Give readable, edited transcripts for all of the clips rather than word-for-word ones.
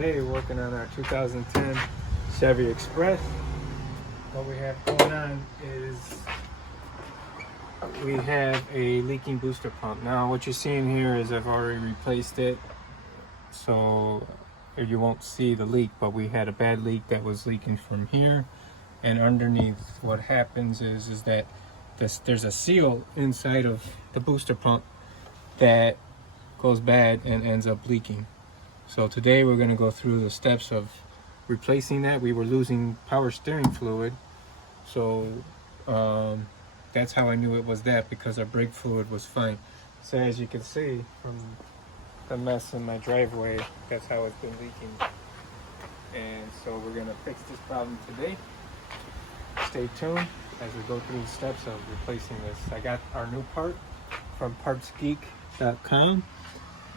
today working on our 2010 Chevy Express. What we have going on is we have a leaking booster pump. Now what you're seeing here is I've already replaced it, so you won't see the leak, but we had a bad leak that was leaking from here and underneath. What happens is that there's a seal inside of the booster pump that goes bad and ends up leaking. So today we're going to go through the steps of replacing that. We were losing power steering fluid, so that's how I knew it was that, because our brake fluid was fine. So as you can see from the mess in my driveway, that's how it's been leaking. And so we're going to fix this problem today. Stay tuned as we go through the steps of replacing this. I got our new part from partsgeek.com.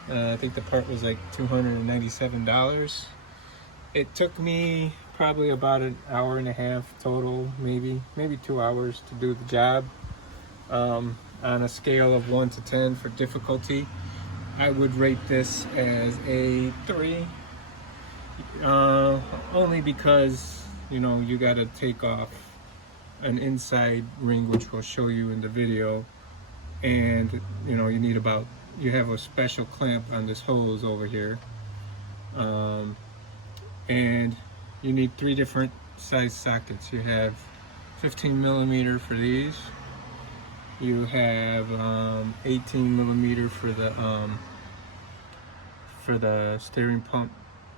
I think the part was like $297. It took me probably about an hour and a half total, maybe 2 hours to do the job. On a scale of 1 to 10 for difficulty, I would rate this as a 3. Only because, you know, you got to take off an inside ring, which we'll show you in the video, and you know, you have a special clamp on this hose over here, and you need 3 different size sockets. You have 15 millimeter for these, you have 18 millimeter for the steering pump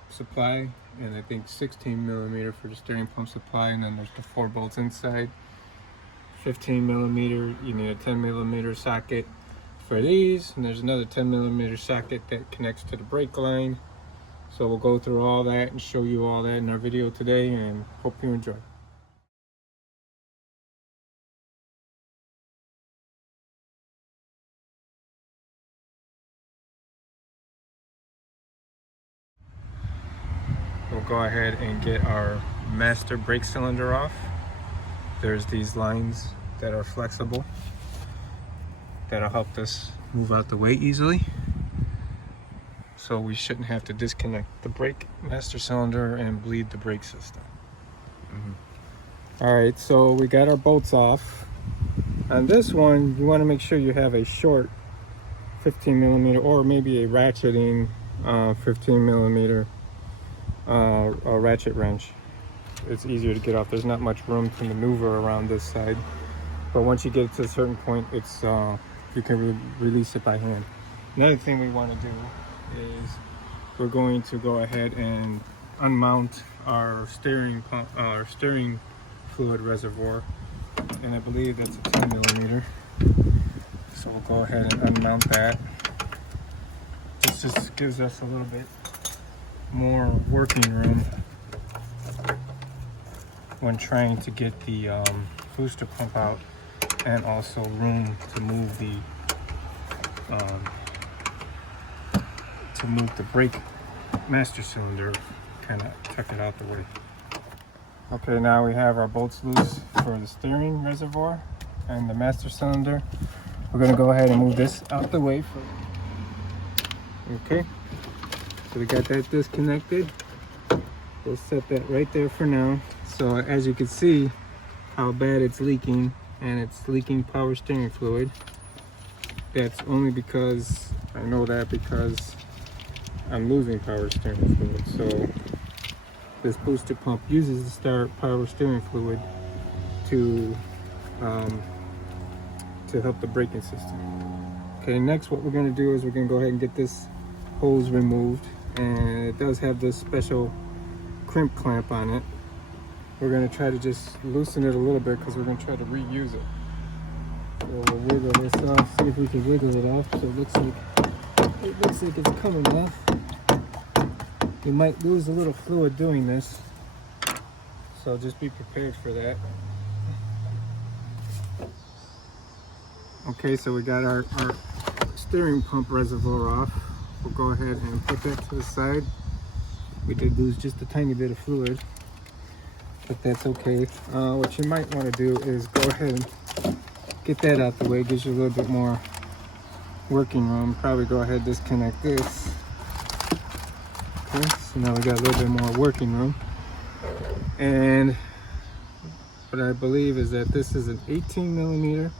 supply, and I think 16 millimeter for the steering pump supply, and then there's the 4 bolts inside. 15 millimeter, you need a 10 millimeter socket for these, and there's another 10 millimeter socket that connects to the brake line. So we'll go through all that and show you all that in our video today, and hope you enjoy. We'll go ahead and get our master brake cylinder off. There's these lines that are flexible that'll help this move out the way easily, so we shouldn't have to disconnect the brake master cylinder and bleed the brake system. All right, so we got our bolts off. On this one, you want to make sure you have a short 15 millimeter or maybe a ratcheting 15 millimeter a ratchet wrench. It's easier to get off. There's not much room to maneuver around this side, but once you get to a certain point, it's you can release it by hand. Another thing we want to do is we're going to go ahead and unmount our steering pump, our steering fluid reservoir, and I believe that's a 10 millimeter. So we'll go ahead and unmount that. This just gives us a little bit more working room when trying to get the booster pump out, and also room to move the brake master cylinder, kind of tuck it out the way. Okay, now we have our bolts loose for the steering reservoir and the master cylinder. We're going to go ahead and move this out the way okay, so we got that disconnected. We'll set that right there for now. So as you can see how bad it's leaking, and it's leaking power steering fluid. That's only because I know that because I'm losing power steering fluid. So this booster pump uses the power steering fluid to help the braking system. Okay, next what we're going to do is we're going to go ahead and get this hose removed, and it does have this special crimp clamp on it. We're going to try to just loosen it a little bit because we're going to try to reuse it. So we'll wiggle this off, see if we can wiggle it off. So it looks like it's coming off. We might lose a little fluid doing this, so just be prepared for that. Okay, so we got our steering pump reservoir off. We'll go ahead and put that to the side. We did lose just a tiny bit of fluid, but that's okay. What you might want to do is go ahead and get that out the way. Gives you a little bit more working room. Probably go ahead and disconnect this. Okay, so now we got a little bit more working room. And what I believe is that this is an 18 millimeter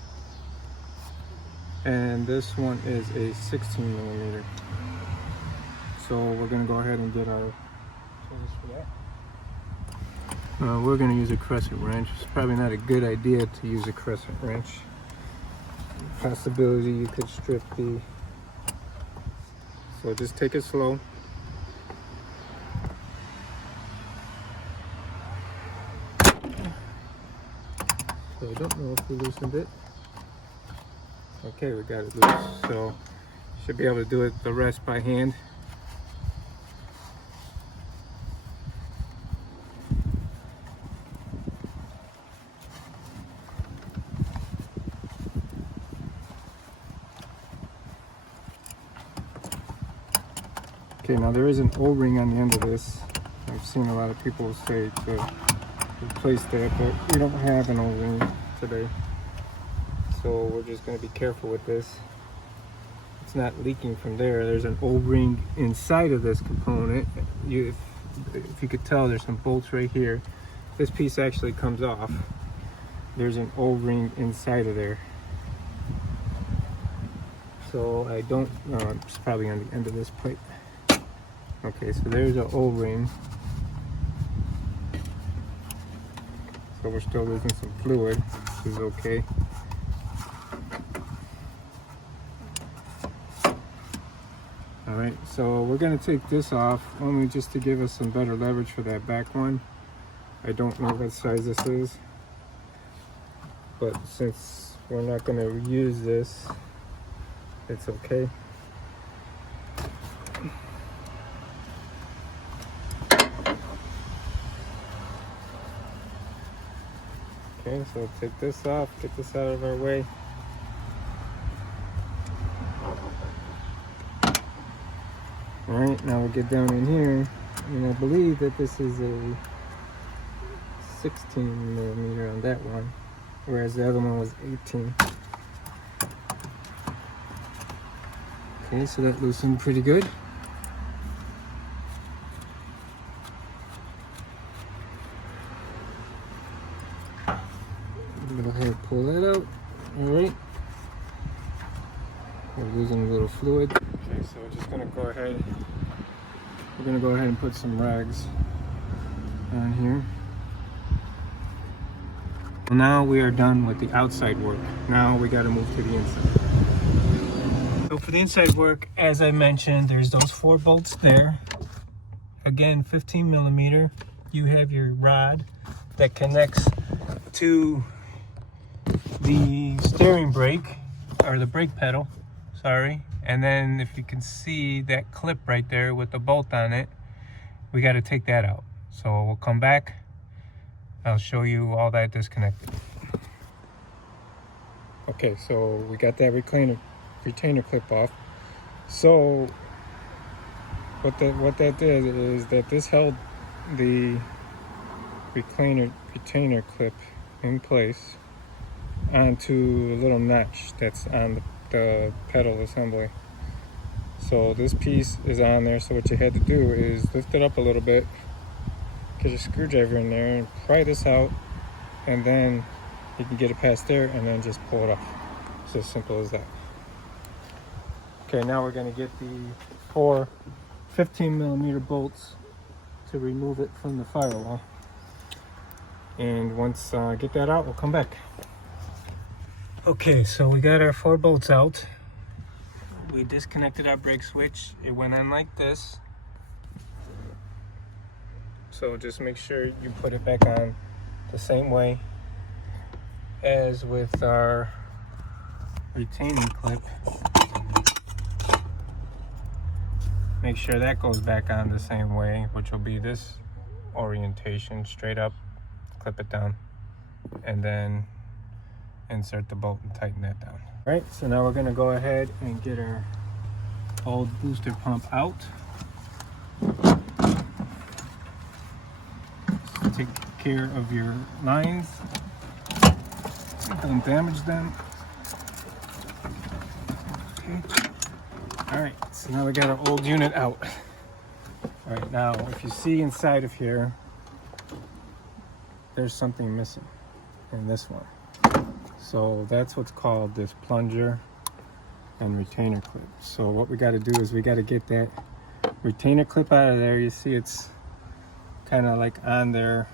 and this one is a 16 millimeter. So we're gonna go ahead and get our tools for that. We're gonna use a crescent wrench. It's probably not a good idea to use a crescent wrench. Possibility you could strip the, so just take it slow. So I don't know if we loosened it. Okay, we got it loose. So should be able to do it the rest by hand. Okay, now there is an O-ring on the end of this. I've seen a lot of people say to replace that, but we don't have an O-ring today. So we're just going to be careful with this. It's not leaking from there. There's an O-ring inside of this component. If you could tell, there's some bolts right here. This piece actually comes off. There's an O-ring inside of there. So I don't, it's probably on the end of this plate. Okay, so there's an O-ring. So we're still losing some fluid, which is okay. Alright, so we're going to take this off only just to give us some better leverage for that back one. I don't know what size this is, but since we're not going to use this, it's okay. Okay, so take this off, get this out of our way. Alright, now we'll get down in here, and I believe that this is a 16 millimeter on that one, whereas the other one was 18. Okay, so that loosened pretty good. Go ahead and pull that out. Alright. We're losing a little fluid. Okay, so we're just gonna go ahead. We're gonna go ahead and put some rags on here. Well, now we are done with the outside work. Now we gotta move to the inside. So for the inside work, as I mentioned, there's those 4 bolts there. Again, 15 millimeter. You have your rod that connects to the steering brake, or the brake pedal, sorry. And then if you can see that clip right there with the bolt on it, we got to take that out. So we'll come back. I'll show you all that disconnected. Okay, so we got that retainer clip off. So what that did is that this held the retainer clip in place onto a little notch that's on the pedal assembly. So this piece is on there, so what you had to do is lift it up a little bit, get your screwdriver in there and pry this out, and then you can get it past there and then just pull it off. It's as simple as that. Okay, now we're going to get the 4 15 millimeter bolts to remove it from the firewall. And once I get that out, we'll come back. Okay, so we got our 4 bolts out. We disconnected our brake switch. It went on like this. So just make sure you put it back on the same way as with our retaining clip. Make sure that goes back on the same way, which will be this orientation, straight up, clip it down, and then insert the bolt and tighten that down. All right, so now we're gonna go ahead and get our old booster pump out. So take care of your lines. Don't damage them. Okay. All right, so now we got our old unit out. All right, now if you see inside of here, there's something missing in this one. So that's what's called this plunger and retainer clip. So what we got to do is we got to get that retainer clip out of there. You see it's kind of like on there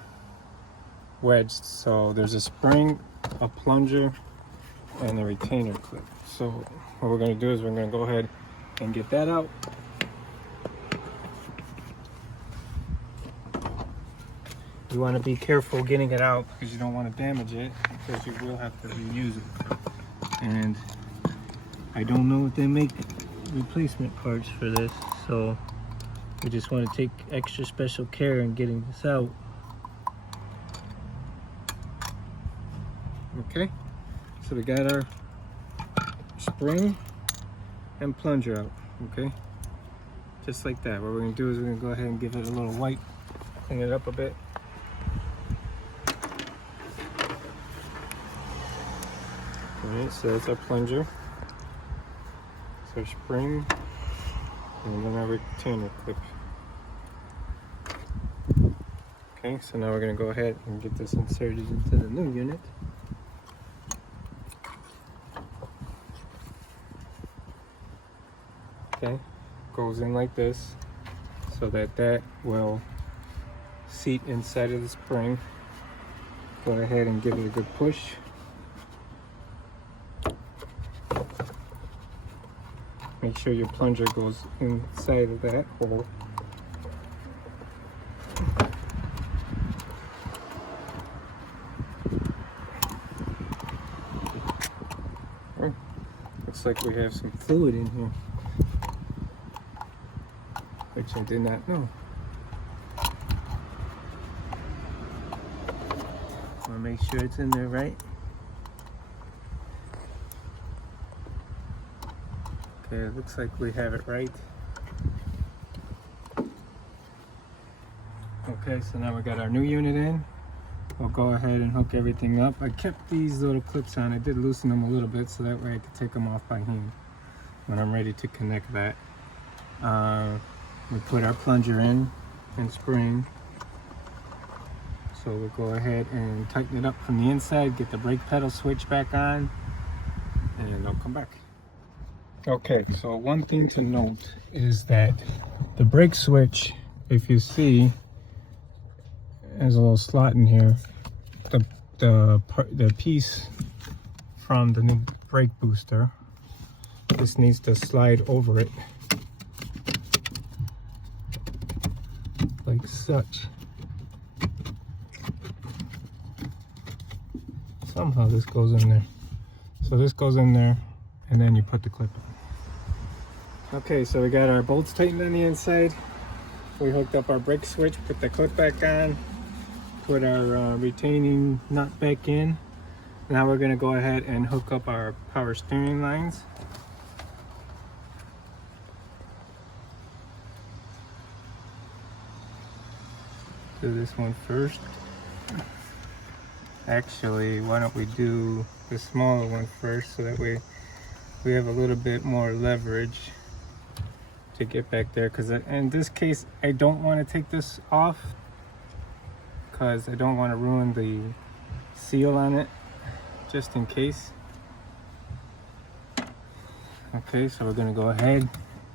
wedged. So there's a spring, a plunger, and a retainer clip. So what we're going to do is we're going to go ahead and get that out. You want to be careful getting it out because you don't want to damage it, because you will have to reuse it. And I don't know if they make replacement parts for this, so we just want to take extra special care in getting this out. Okay, so we got our spring and plunger out. Okay, just like that. What we're going to do is we're going to go ahead and give it a little wipe, clean it up a bit. Alright, so that's our plunger, it's our spring, and then our retainer clip. Okay, so now we're going to go ahead and get this inserted into the new unit. Okay, goes in like this so that that will seat inside of the spring. Go ahead and give it a good push. Make sure your plunger goes inside of that hole. Oh, looks like we have some fluid in here, which I did not know. Want to make sure it's in there right. Okay, it looks like we have it right. Okay, so now we got our new unit in. We'll go ahead and hook everything up. I kept these little clips on. I did loosen them a little bit so that way I could take them off by hand when I'm ready to connect that. We put our plunger in and spring. So we'll go ahead and tighten it up from the inside, get the brake pedal switch back on, and I'll come back. Okay, so one thing to note is that the brake switch, if you see, there's a little slot in here. The piece from the new brake booster, this needs to slide over it like such. Somehow this goes in there. So this goes in there, and then you put the clip on. Okay, so we got our bolts tightened on the inside. We hooked up our brake switch, put the clip back on, put our retaining nut back in. Now we're going to go ahead and hook up our power steering lines. Do this one first. Actually, why don't we do the smaller one first, so that way we have a little bit more leverage to get back there, because in this case I don't want to take this off because I don't want to ruin the seal on it, just in case. Okay, so we're going to go ahead,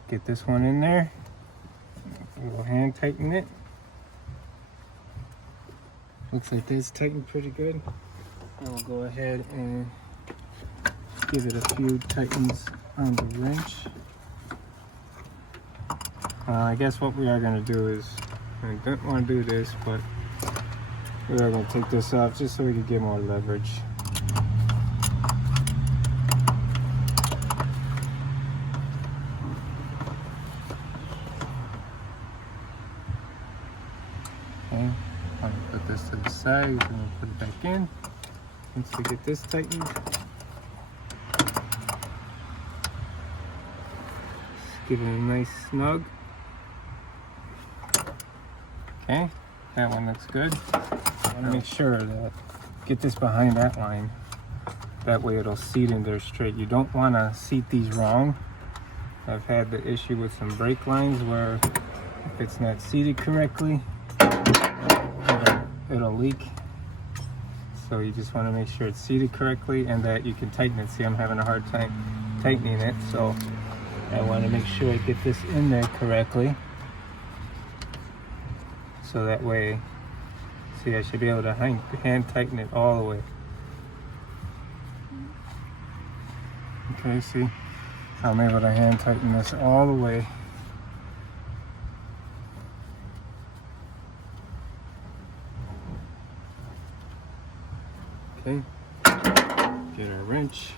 get this one in there. We'll hand tighten it. Looks like this tightened pretty good. And we'll go ahead and give it a few tightens on the wrench. I guess what we are going to do is, I don't want to do this, but we are going to take this off just so we can get more leverage. Okay, I'm going to put this to the side and we'll put it back in. Once we get this tightened, just give it a nice snug. Okay, that one looks good. I want to make sure that, get this behind that line. That way it'll seat in there straight. You don't want to seat these wrong. I've had the issue with some brake lines where If it's not seated correctly, it'll leak. So you just want to make sure it's seated correctly and that you can tighten it. See, I'm having a hard time tightening it, so I want to make sure I get this in there correctly. So that way, see, I should be able to hand tighten it all the way. Okay, see, I'm able to hand tighten this all the way. Okay, get our wrench.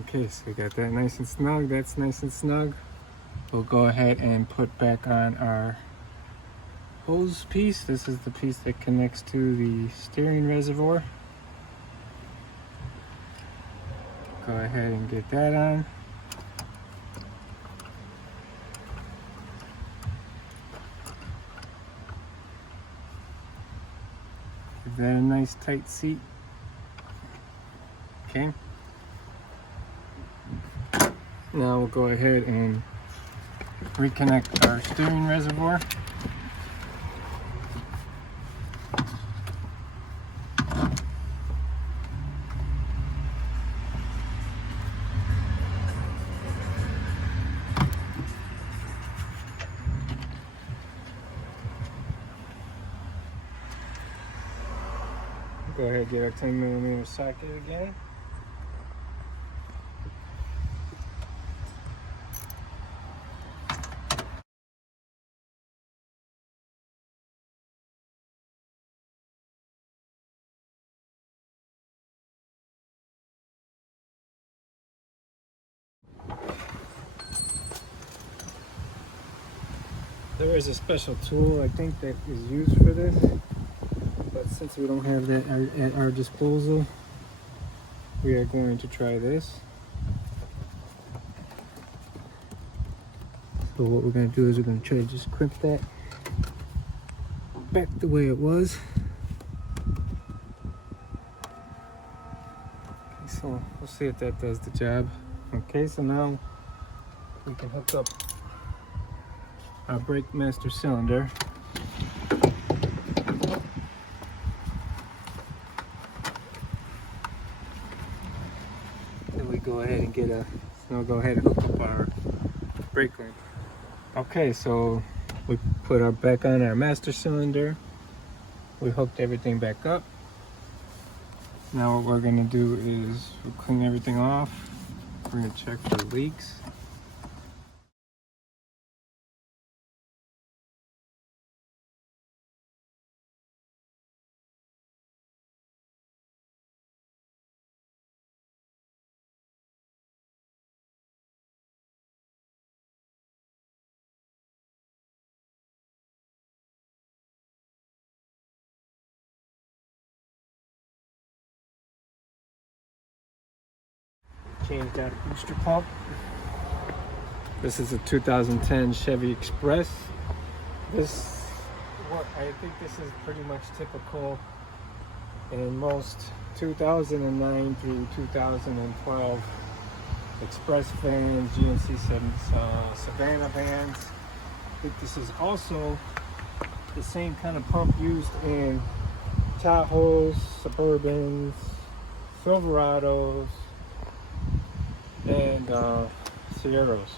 Okay, so we got that nice and snug. That's nice and snug. We'll go ahead and put back on our hose piece. This is the piece that connects to the steering reservoir. Go ahead and get that on. Give that a nice tight seat. Okay. Now we'll go ahead and reconnect our steering reservoir. Go ahead and get our 10mm socket again. There is a special tool, I think, that is used for this, but since we don't have that at our disposal, we are going to try this. So what we're going to do is we're going to try to just crimp that back the way it was. Okay, so we'll see if that does the job. Okay, so now we can hook up our brake master cylinder. Then we go ahead and get we'll go ahead and hook up our brake lamp. Okay, so we put our back on our master cylinder. We hooked everything back up. Now what we're gonna do is we'll clean everything off. We're gonna check for leaks. Changed out a booster pump. This is a 2010 Chevy Express. I think this is pretty much typical in most 2009 through 2012 Express vans, GMC Savannah vans. I think this is also the same kind of pump used in Tahoes, Suburbans, Silverados, and Sierras.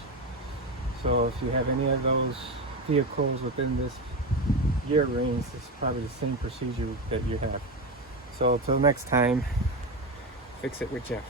So if you have any of those vehicles within this year range, it's probably the same procedure that you have. So until next time, fix it with Jeff.